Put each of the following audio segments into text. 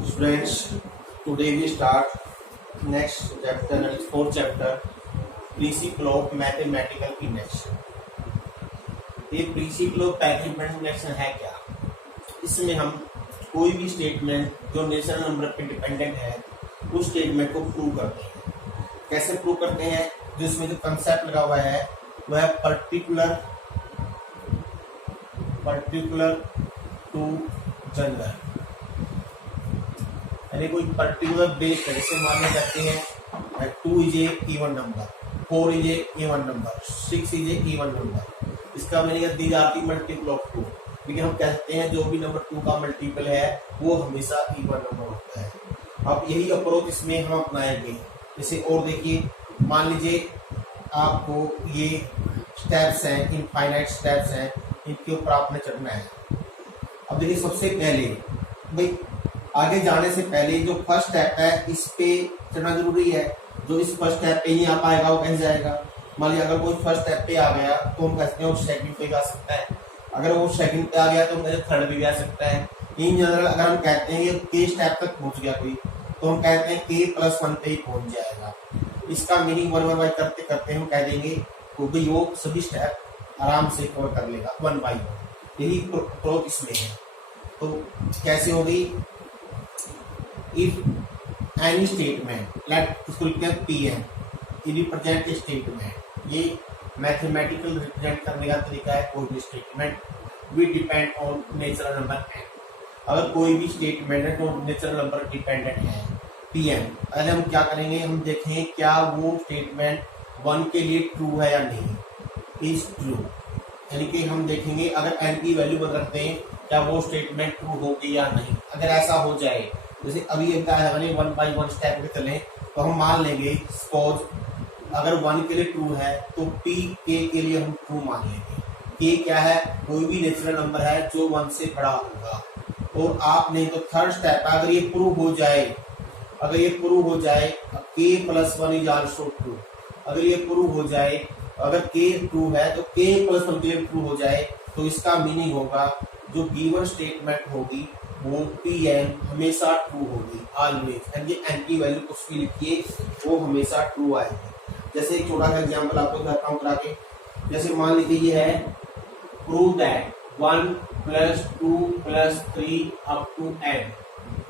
Students, today we start next chapter, that is fourth chapter, principle of mathematical induction. ये principle of mathematical induction है क्या? इसमें हम कोई भी स्टेटमेंट जो नेचुरल नंबर पे डिपेंडेंट है उस स्टेटमेंट को प्रूव करते हैं। कैसे प्रूव करते हैं? जो इसमें जो कंसेप्ट लगा हुआ है वह पर्टिकुलर टू जनरल, यानी कोई पर्टिकुलर बेस है। जैसे मानने जाते हैं 2 is a even number, 4 is a even number, 6 is a even number. इसका मीनिंग है these are the multiple of 2। लेकिन हम कहते हैं जो भी नंबर 2 का मल्टीपल है वो हमेशा इवन नंबर होता है। अब यही अप्रोच इसमें हम अपनाएंगे। जैसे और देखिए, मान लीजिए आपको ये स्टेप्स हैं, इनफाइनाइट स्टेप्स हैं, इनके ऊपर आपने चढ़ना है। अब देखिए, सबसे पहले भाई आगे जाने से पहले जो फर्स्ट स्टेप है इस पे चढ़ना जरूरी है। जो इस फर्स्ट स्टेप पे ही आ पाएगा वो कहीं जाएगा। मान लिया अगर कोई फर्स्ट स्टेप पे आ गया तो हम कहते हैं वो सेकंड पे जा सकता है। अगर वो सेकंड पे आ गया तो हम कहते हैं थर्ड पे जा सकता है। इन जनरल अगर हम कहते हैं ये के स्टेप तक पहुंच गया कोई, तो हम कहते हैं k+1 पे ही पहुंच जाएगा। इसका मीनिंग 1 बाय करते करते हम कह देंगे क्योंकि वो सभी स्टेप आराम से कवर कर लेगा 1 बाय 1। यही अप्रोच इसमें है। तो कैसे होगी? इफ एनी स्टेटमेंट, लेट इसको लिखते हैं Pn, रिप्रेजेंट स्टेटमेंट। ये मैथमेटिकल रिप्रेजेंट करने का तरीका है। कोई भी statement we depend on natural number n। अगर कोई भी स्टेटमेंट है तो नेचुरल नंबर डिपेंडेंट है Pn। पहले हम क्या करेंगे, हम देखेंगे क्या वो स्टेटमेंट 1 के लिए ट्रू है या नहीं। इज ट्रू, यानी कि हम देखेंगे अगर n की वैल्यू बन रखते हैं क्या वो स्टेटमेंट ट्रू होगी या नहीं। अगर ऐसा हो जाए, जैसे अभी इनका 1 बाय 1 स्टेप पे चले तो हम मान लेंगे सपोज अगर 1 के लिए ट्रू है तो p के लिए हम ट्रू मान लेंगे। k क्या है? कोई भी नेचुरल नंबर है जो 1 से बड़ा होगा। और आपने तो थर्ड स्टेप है, अगर ये प्रूव हो जाए, k+1 इज आल्सो ट्रू। अगर ये प्रूव हो जाए, अगर k ट्रू है तो k+1 के लिए ट्रू हो जाए, तो इसका मीनिंग होगा जो गिवन स्टेटमेंट होगी वो Pn हमेशा ट्रू होगी, ऑलवेज। यानी n की वैल्यू कुछ भी लिखिए वो हमेशा ट्रू आएगी। जैसे एक छोटा सा एग्जांपल आपको करता हूँ करा के। जैसे मान लीजिए ये है prove that 1 + 2 + 3 up to n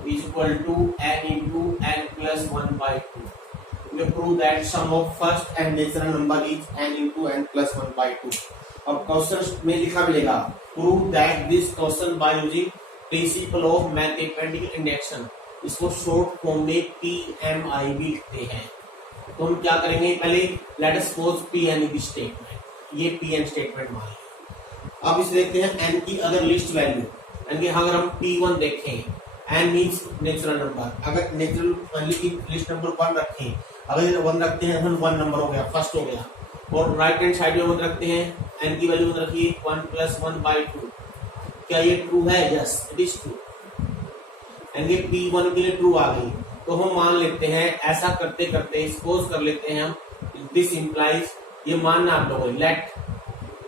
equal to n into n + 1 by 2। We prove that sum of first and natural number is n into n + 1 by 2। अब क्वेश्चन में लिखा मिलेगा prove that this question by using principle of mathematical induction. इसको short form में PMI भी लिखते हैं। तो हम क्या करेंगे, पहले let us suppose Pn is statement, ये Pn स्टेटमेंट मान लिया। अब इसे देखते हैं n की अगर लिस्ट वैल्यू, यानी अगर हम P1 देखें, n मींस नेचुरल नंबर। अगर नेचुरल वैल्यू की लिस्ट नंबर 1 रखें, अगर 1 रखते हैं तो 1 नंबर हो गया, फर्स्ट हो गया। और राइट हैंड साइड में 1 रखते हैं, n की वैल्यू रखिए 1 + 1 by 2। क्या ये ट्रू है? Yes, it is true. यानी P1 के लिए ट्रू आ गई। तो हम मान लेते हैं, ऐसा करते करते सपोज कर लेते हैं हम, दिस इंप्लाइज, ये मानना आप लोगों late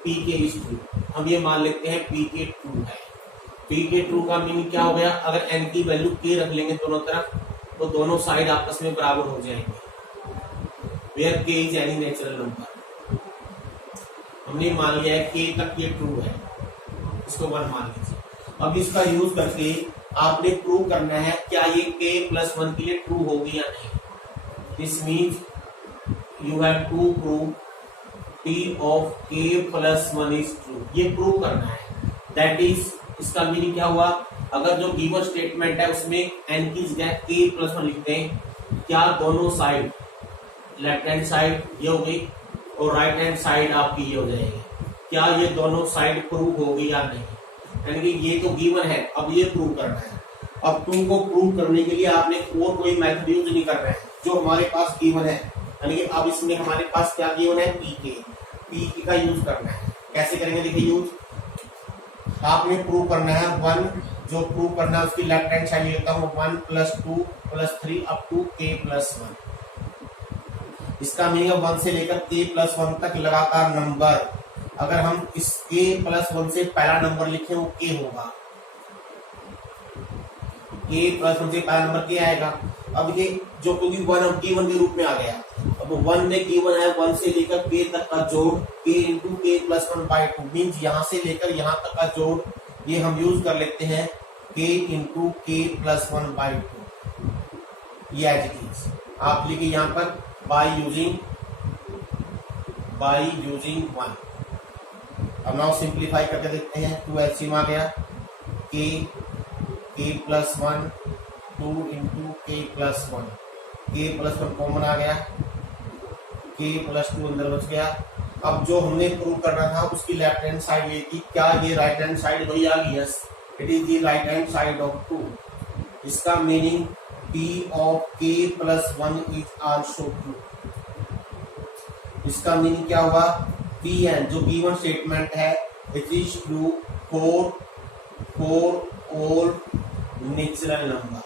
P K is true. हम ये मान लेते हैं P के ट्रू है। P के ट्रू का मीनिंग क्या हो गया? अगर n की वैल्यू k रख लेंगे दोनों तरफ तो दोनों साइड आपस में बराबर हो जाएंगे। Where k is any natural number. हमने मान लिया है k तक ये ट्रू है, इसको 1 मान लीजिए। अब इसका यूज करके आपने प्रूव करना है क्या ये k+1 के लिए ट्रू होगी या नहीं। This means you have to prove P of k+1 is true. ये प्रूव करना है। दैट इज, इसका मीनिंग क्या हुआ? अगर जो गिवन स्टेटमेंट है उसमें n की जगह k+1 लिखते हैं, क्या दोनों साइड, लेफ्ट हैंड साइड ये हो गई और राइट हैंड साइड आपकी ये हो जाएगी, क्या ये दोनों साइड प्रूव होगी या नहीं। यानी कि ये तो गिवन है, अब ये प्रूव करना है। अब टू को प्रूव करने के लिए आपने और कोई मेथड यूज नहीं कर रहे हैं, जो हमारे पास गिवन है। यानी कि अब इसमें हमारे पास क्या गिवन है? P का यूज करना है। कैसे करेंगे? देखिए यूज, आपने प्रूव करना है 1, जो प्रूव करना है उसकी लेफ्ट हैंड साइड लेता हूँ 1 + 2 + 3 अप टू k+1। इसका मीनिंग 1 से लेकर k+1 तक लगातार नंबर। अगर हम इस k+1 से पहला नंबर लिखें वो k होगा। के प्लस वन से पहला नंबर के आएगा। अब ये जो क्योंकि वन अब गिवन के रूप में आ गया, अब वन में गिवन है, वन से लेकर के तक का जोड़ के इंटू के plus one by to, means यहाँ से लेकर यहाँ तक का जोड़ ये हम यूज कर लेते हैं के इंटू के प्लस वन बाई टू। ये एज इट इज आप लिखिए यहाँ पर बाई यूजिंग वन। अब नाउ सिंप्लीफाई करके देखते हैं, टू एलसीएम आ गया, के प्लस वन, टू इंटू के प्लस वन कॉमन आ गया, के प्लस टू अंदर बच गया। अब जो हमने प्रूव करना था उसकी लेफ्ट हैंड साइड ये थी, क्या ये राइट हैंड साइड वही आ गई? Yes, it is the right hand side of two. इसका meaning p of k plus one is also true. इसका मीनिंग क्या हुआ? Pn जो गिवन स्टेटमेंट है it is true for all natural number.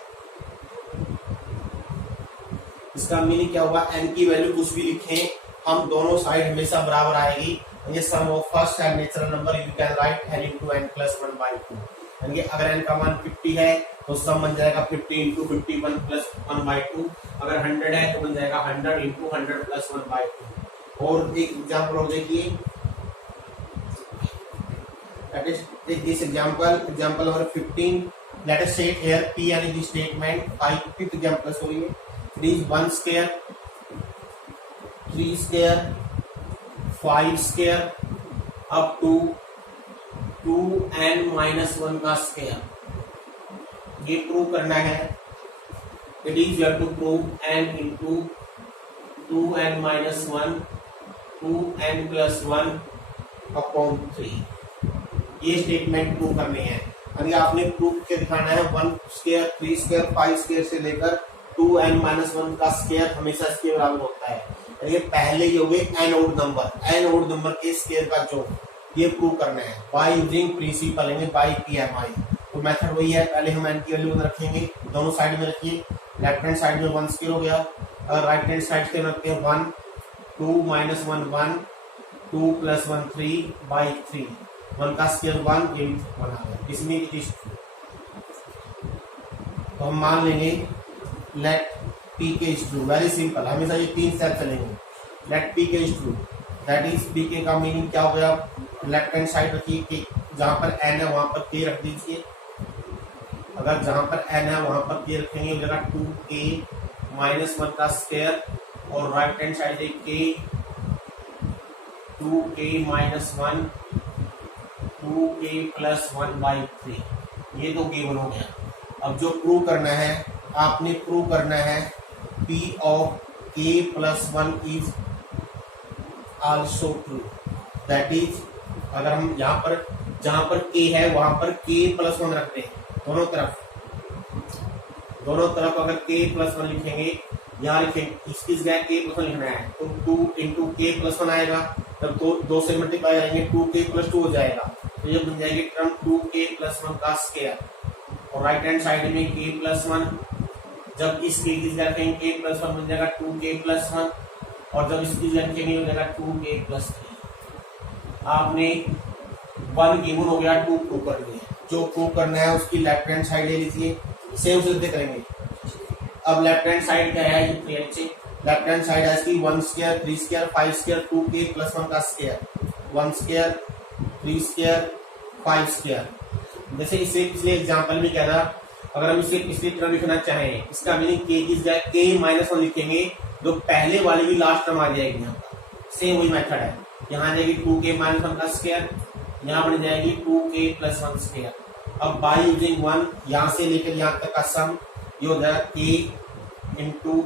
इसका मीनिंग क्या होगा? n की वैल्यू कुछ भी लिखें, हम दोनों साइड हमेशा बराबर आएगी। ये sum of first n natural number you can write n into n plus one by two. यानी अगर n का मान 50 है तो सम बन जाएगा 50 into 51 plus one by to. अगर 100 है तो बन जाएगा 100 into 100 plus one by to. और एक एग्जाम्पल और देखिए, that is this example number 15. Let us say here Pn is the statement. Fifth example, sorry, it is 1 square, 3 square, 5 square up to 2n minus 1 का square. ये prove करना है। It is you have to prove n into 2n minus 1, 2n plus 1 upon 3। ये statement prove करने हैं। यानी आपने prove के दिखाना है 1 स्क्वायर, 3 स्क्वायर, 5 स्क्वायर से लेकर 2n माइनस 1 का स्क्वायर हमेशा इसके बराबर होता है। यानी पहले ये हो गए n ओड नंबर के स्क्वायर का जोड़, ये प्रूव करना है बाय यूजिंग प्रिंसिपल यानी बाय PMI। तो मेथड वही है, पहले हम n की वैल्यू रखेंगे, दोनों साइड में रखिए। लेफ्ट हैंड साइड में 1 स्क्वायर हो गया, और राइट हैंड साइड से रखते हैं 1, 2 माइनस 1 1, 2 प्लस 1 3 बाई 3, 1 का स्क्वायर 1 इंटू 1 आ गया। इसमें इट इज ट्रू। तो हम मान लेंगे लेट पी के इज ट्रू। वेरी सिंपल, हमेशा ये 3 स्टेप चलेंगे। लेट पी के is true, that is P के का मीनिंग क्या हो गया? लेफ्ट हैंड साइड रखिए कि जहां पर n है वहां पर k रख दीजिए। अगर जहां पर n है वहां पर k रखेंगे, जगह 2k माइनस 1 का स्क्वायर, और राइट हैंड साइड से k 2k minus 1, 2k plus 1 by 3। ये तो गिवन हो गया। अब जो प्रूव करना है, आपने प्रूव करना है p of k plus 1 is also true. That is अगर हम यहाँ पर जहां पर k है वहां पर k प्लस 1 रखते हैं, दोनों तरफ अगर k प्लस 1 लिखेंगे, यहाँ लिखेंगे इसकी जगह k प्लस 1 लिखना है तो 2 इंटू k प्लस 1 आएगा। तब 2 से मल्टीप्लाई करेंगे 2k प्लस 2 हो जाएगा, तो ये बन जाएगी टर्म 2k प्लस 1 का स्क्वायर। और राइट हैंड साइड में k प्लस 1, जब इस k की जगह रखेंगे k प्लस 1 बन जाएगा 2k प्लस 1, और जब इसकी जगह रखेंगे हो जाएगा 2k प्लस 3। आपने 1 गिवन हो गया, 2 प्रूव कर लिए। जो प्रूव करना है उसकी लेफ्ट हैंड साइड ले लीजिए, सेम सीधे करेंगे। अब लेफ्ट हैंड साइड क्या है? लेफ्ट हैंड साइड है इसकी 1 square, 3 square, 5 square, 2k plus 1 का स्क्वायर, 1 स्क्वायर, 3 स्क्वायर, 5 स्क्वायर। जैसे इसे पिछले एग्जांपल में क्या था, अगर हम इसे पिछली टर्म लिखना चाहें, इसका मीनिंग k की जगह k माइनस 1 लिखेंगे, तो पहले वाले की लास्ट टर्म आ जाएगी। यहाँ पर सेम वही मेथड है, यहाँ आ जाएगी 2k माइनस 1 का स्क्वायर, यहाँ बन जाएगी 2k प्लस 1 स्क्वायर। अब बाय यूजिंग 1, यहाँ से लेकर यहाँ तक का सम ये हो जाएगा k into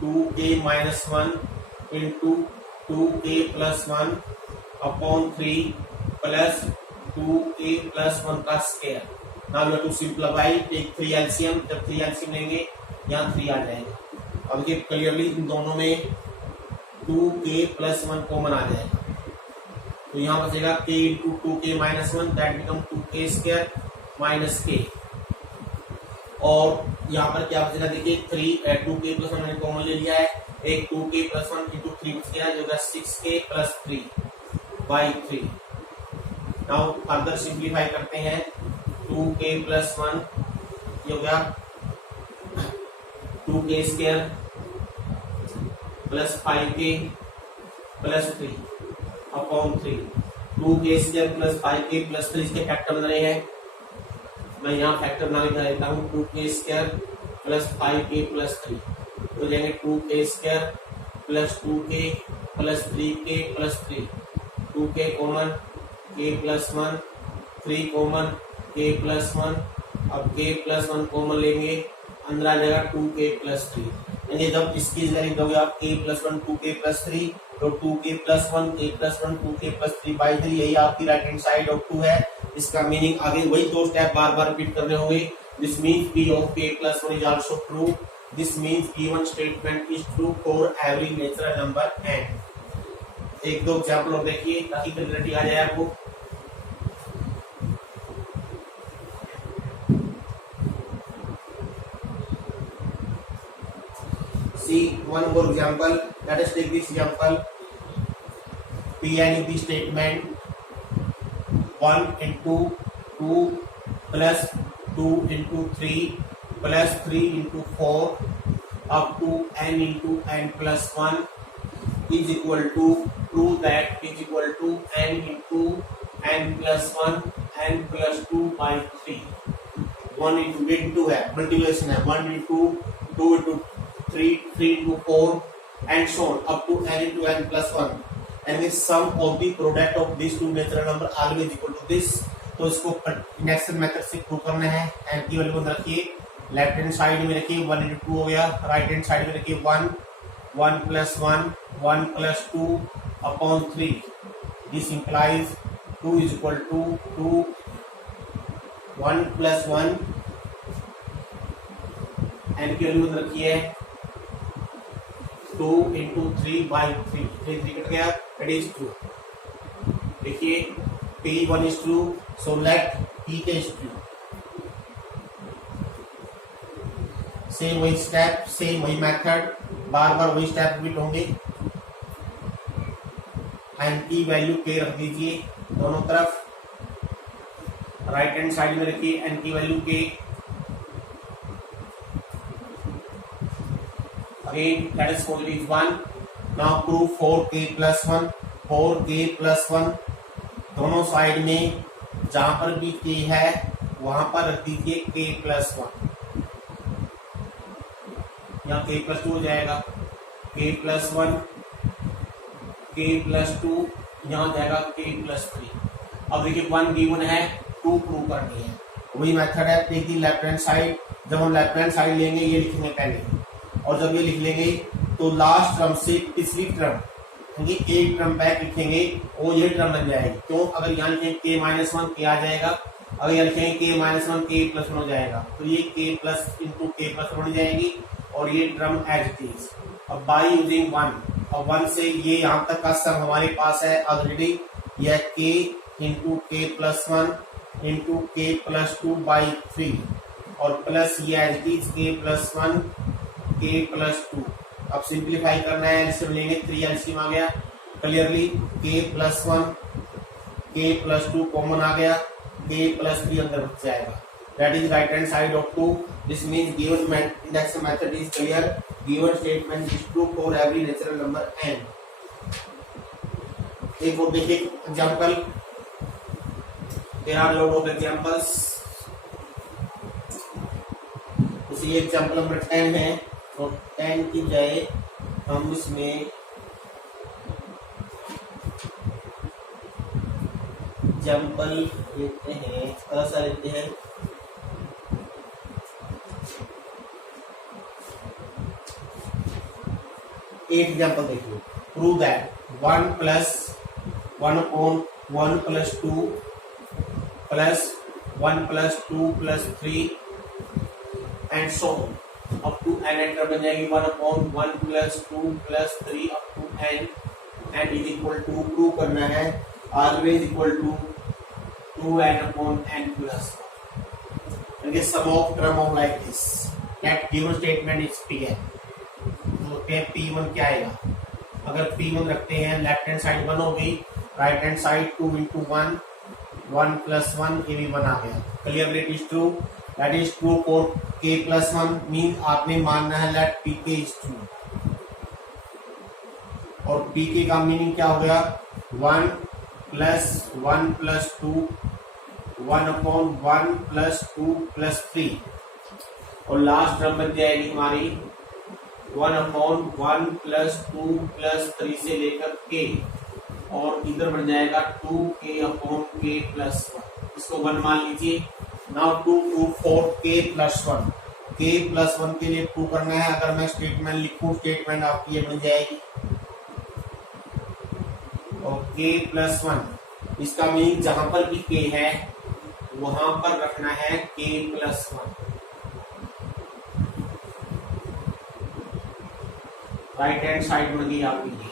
2k minus 1 into 2k plus 1 upon 3 plus 2k plus 1 का square. Now you have to simplify, take 3 LCM. जब 3 एलसीएम लेंगे यहाँ 3 आ जाएगा। अब ये क्लियरली इन दोनों में 2k प्लस 1 कॉमन आ जाएगा, तो यहाँ बचेगा k into 2k minus 1, that become 2k square minus k। और यहाँ पर क्या बचेगा देखिए 2k प्लस 1 मैंने कॉमन ले लिया है, एक 2k प्लस 1 इंटू 3 बच गया जो है 6k plus 3 by 3। Now further simplify करते हैं, 2k प्लस 1 ये हो गया 2k² plus 5k plus 3 upon 3। 2k² plus 5k plus 3 इसके फैक्टर बन रहे हैं। मैं यहाँ फैक्टर बना के देता हूँ 2k² प्लस 5k प्लस 3 तो जाएंगे 2k² plus 2k plus 3k plus 3 2k common k plus 1 3 common k plus 1 अब k प्लस 1 कॉमन लेंगे अंदर आ जाएगा 2k प्लस 3 यानी जब इसकी जगह लिख दोगे आप k प्लस 1 2k प्लस 3 तो 2k plus 1 k plus 1 2k plus 3/3 यही आपकी राइट हैंड साइड ऑफ 2 है। इसका मीनिंग आगे वही दो स्टेप बार बार रिपीट करने होंगे। This means p of k plus 1 is also true. This means given statement is true for every natural number n। एक दो एग्जांपल और देखिए ताकि क्लियरिटी आ जाए आपको। See one more example. Let us take this example. P(n) is the statement 1 into 2 plus 2 into 3 plus 3 into 4 up to n into n plus 1 is equal to prove that is equal to n into n plus 1 n plus 2 by 3। 1 into है multiplication है 1 into 2 into 3 into 4 and so on up to n into n plus 1 and the sum of the product of these two natural number always equal to this। तो इसको induction method से prove करना है। n की value रखिए left hand side में रखिए 1 into 2 हो गया, राइट हैंड साइड में रखिए 1 1 plus 1 1 plus 2 upon 3। this implies 2 is equal to 2 1 plus 1 n की वैल्यू रखिए 2 into 3 by 3 3 कट गया इट इज ट्रू। देखिए P1 is true so let Pk is true। Same वही स्टेप सेम वही method बार बार वही step repeat होंगे। n की value k रख दीजिए दोनों तरफ, राइट हैंड साइड में रखिए n की value k। Again that is formula is 1। now prove 4k plus 1 4k plus 1 दोनों साइड में जहां पर भी k है वहां पर रख दीजिए k plus 1। यहाँ k plus 2 हो जाएगा k plus 1 k plus 2 यहाँ जाएगा k plus 3। अब देखिए 1 गिवन है 2 प्रूव करनी है। वही मेथड है take the left hand side. जब हम लेफ्ट हैंड साइड लेंगे ये लिखेंगे पहले और जब ये लिख लेंगे तो लास्ट टर्म से पिछली टर्म एक टर्म बैक लिखेंगे वो ये टर्म बन जाएगी। क्यों? अगर यहाँ लिखेंगे k माइनस 1 k आ जाएगा, अगर यहाँ लिखेंगे k माइनस 1 k प्लस 1 हो जाएगा तो ये k plus into k plus 1 हो जाएगी और ये टर्म एज इट इज। अब बाई यूजिंग 1 अब 1 से ये यहाँ तक का सम हमारे पास है ऑलरेडी यह k into k plus 1 into k plus 2 by 3 और प्लस ये as it is k plus 1 k plus 2। अब सिंप्लीफाई करना है एलसीएम लेंगे 3 एलसीएम आ गया clearly k plus 1 k plus 2 common आ गया k प्लस 3 अंदर बच जाएगा। That is right hand side of 2। This means given induction method is clear. Given statement is true for every natural number n। एक और देखिए example, there are lot of examples. उसी example number 10 है तो 10 की बजाय हम इसमें एग्जाम्पल लेते हैं, ऐसा लेते हैं 8 एग्जाम्पल देखिए। Prove that 1 plus 1 upon 1 plus 2 plus 1 plus 2 plus 3 and so up to n एंटर बन जाएगी 1 upon 1 plus 2 plus 3 up to n and is equal to प्रूव करना है always equal to 2n upon n plus 1 and the sum of term of like this that given statement is Pn। तो P1 क्या आएगा? अगर P1 रखते हैं left hand side 1 हो गई, right hand side 2 into 1 1 plus 1 ये भी 1 आ गया। Clearly it is true. That is true for k plus one, mean आपने मानना है लेट pk इज ट्रू। और pk का मीनिंग क्या हो गया, 1 plus 1 plus 2, 1 upon 1 plus 2 plus 3, और लास्ट टर्म बन जाएगी हमारी 1 अपॉन 1 प्लस 2 प्लस 3 से लेकर k, और इधर बन जाएगा 2k अपॉन k प्लस 1। इसको 1 मान लीजिए। Now to prove for k plus 1, k plus 1 के लिए प्रूव करना है। अगर मैं स्टेटमेंट लिखूं, स्टेटमेंट आपकी ये बन जाएगी, और k प्लस 1, इसका मीनिंग जहां पर भी k है वहां पर रखना है k plus 1। Right hand side बन गई आपकी ये।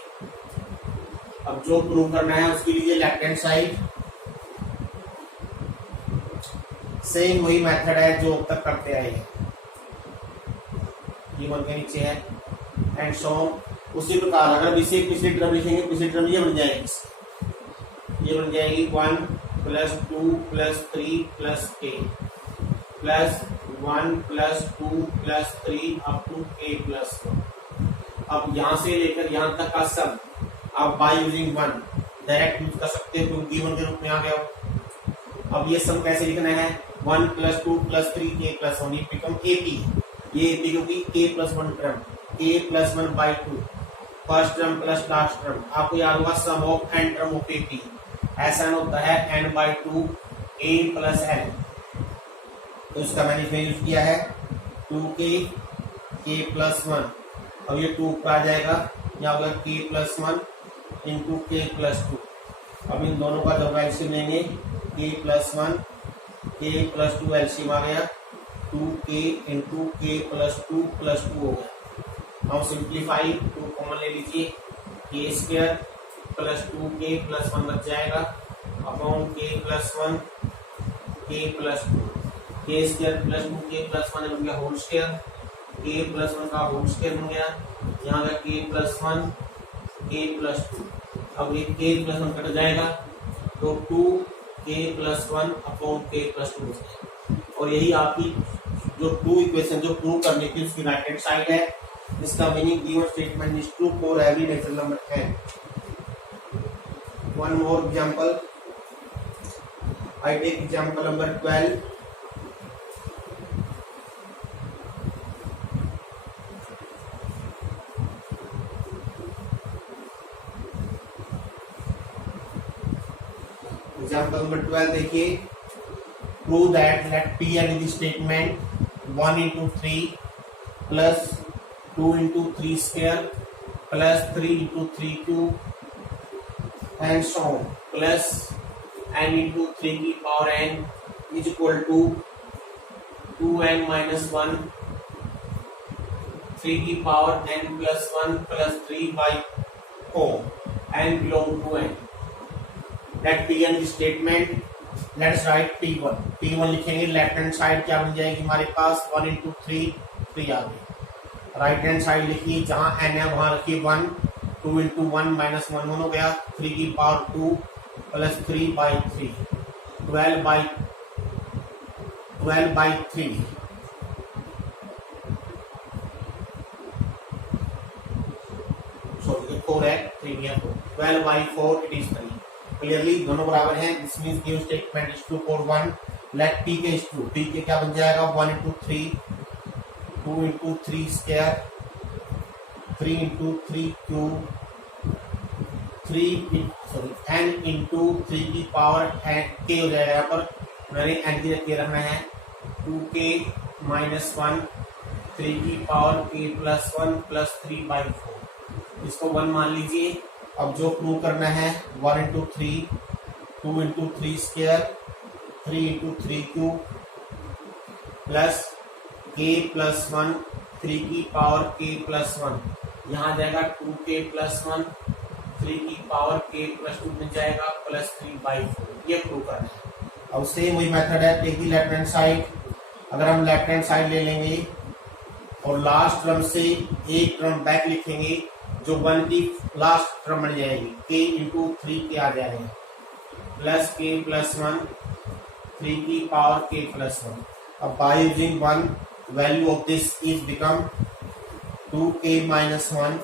अब जो प्रूव करना है उसके लिए लेफ्ट हैंड साइड सेम वही मेथड है जो अब तक करते आए हैं। ये बन के नीचे है एंड सो उसी प्रकार अगर इसे पिछली टर्म लिखेंगे, पिछली टर्म ये बन जाएगी, ये बन जाएगी 1 plus 2 plus 3 plus k plus 1 plus 2 plus 3 up to k plus 1। अब यहां से लेकर यहां तक का सम आप बाय यूजिंग 1 डायरेक्ट यूज कर सकते हो क्योंकि गिवन के रूप में आ गया हो। अब ये सम कैसे लिखना है, 1 plus 2 plus 3 k plus 1, it become AP। ये AP क्योंकि k plus 1 term, k plus 1 by 2, first term plus last term. आपको याद होगा sum of n term of AP, ऐसा होता है n by 2 a plus n। तो इसका मैंने इसमें यूज किया है 2k k प्लस 1। अब ये 2 ऊपर आ जाएगा, यहाँ होगा k plus 1 into k plus 2। अब इन दोनों का जब एलसीएम लेंगे k plus 1 k plus 2 LCM आ गया 2k into k plus 2 plus 2 हो गया। अब सिंप्लीफाई 2 कॉमन ले लीजिए, k square plus 2k plus 1 बच जाएगा upon k plus 1 k plus 2, k square plus 2k plus 1 बन गया होल स्क्वायर, k प्लस 1 का होल स्क्वायर बन गया, यहाँ गया k प्लस 1 k प्लस 2। अब ये k प्लस 1 कट जाएगा तो 2k plus 1 upon k plus 2। और यही आपकी जो 2 इक्वेशन जो प्रूव करने की उसकी राइट हैंड साइड है। इसका meaning given statement is true for every natural number n। One more example, I take example number 12। Example number 12 देखिए, prove that let P N is statement 1 into 3 plus 2 into 3 square plus 3 into 3 cube and so on plus n into 3 की power n is equal to 2n minus 1 3 की power n plus 1 plus 3 by 4 n belong to n। Let P1 statement, let's write P1। P1 लिखेंगे, left hand side क्या बन जाएगी हमारे पास 1 into 3 आ गई। Right hand side लिखिए, जहां n है वहां रखिए 1, 2 इंटू 1 माइनस 1 हो गया, 3 की power 2 plus 3 by 3, 12 by 3। Sorry 4 है, 3 है 4, 12 बाई 4 इट इज 3। क्लियरली दोनों बराबर हैं, this means given statement is true for 1, let p K is true. p K क्या बन जाएगा 1 into 3, 2 into 3 square, 3 into 3 cube, n into 3 की पावर k हो जाएगा। यहाँ पर मैंने n की जगह रखना है 2k माइनस 1, 3 की power k plus 1 plus 3 by 4। इसको 1 मान लीजिए। अब जो प्रूव करना है 1 into 3, 2 into 3 square, 3 into 3 cube plus k plus 1, 3 की पावर k प्लस 1, यहाँ आ जाएगा 2k प्लस 1, 3 की पावर k प्लस 2 मिल जाएगा प्लस 3 बाई 4। ये प्रूव करना है। अब सेम वही मेथड है, take the left hand side. अगर हम लेफ्ट हैंड साइड ले लेंगे और लास्ट टर्म से एक टर्म बैक लिखेंगे जो 1 की लास्ट टर्म बन जाएगी, k इंटू 3 के आ जाएगा प्लस k प्लस 1, 3 की पावर k प्लस 1। अब by using 1, value of this is become 2k minus 1,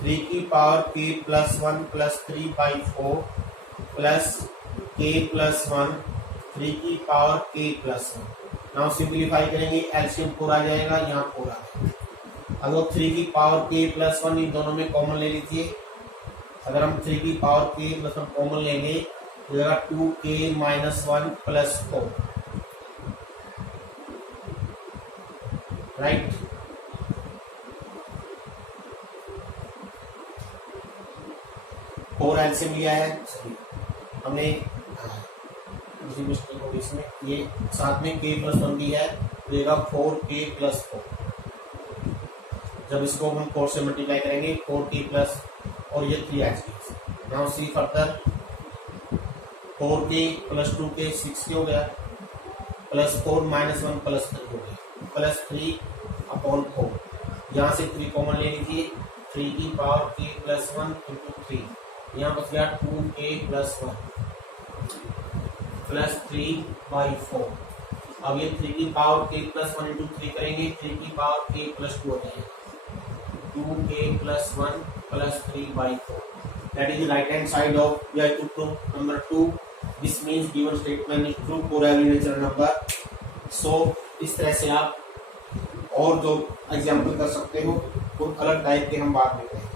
3 की power k plus 1 plus 3/4 plus k plus 1, 3 की power k plus 1। Now simplify करेंगे, LCM 4 आ जाएगा, यहाँ 4 आ जाएगा। अगर 3 की पावर k plus 1 इन दोनों में कॉमन ले लीजिए। अगर हम 3 की पावर k plus 1 कॉमन लेंगे तो जाएगा 2k minus 1 plus 4, right. Four LCM लिया है हमने, दूसरी मिस्टेक होगी इसमें, ये साथ में k plus 1 भी है तो देगा 4k plus 4। जब इसको हम 4 से मल्टीप्लाई करेंगे 4k plus और ये 3h। Now see further, 4k plus 2k 6k हो गया, प्लस 4 minus 1 plus 3 हो गया, प्लस 3/4। यहाँ से 3 कॉमन ले लीजिए, 3 की पावर k plus 1 into 3, यहाँ बच गया 2k plus 1 प्लस 3/4। अब ये 3 की पावर k plus 1 into 3 करेंगे, 3 की पावर k plus 2 हो जाएगा, 2k plus 1 plus 3/4। That is the right hand side of we have to prove number 2. This means given statement is true for every natural number. So इस तरह से आप और जो एग्जाम्पल कर सकते हो, वो अलग टाइप के हम बात लेते हैं।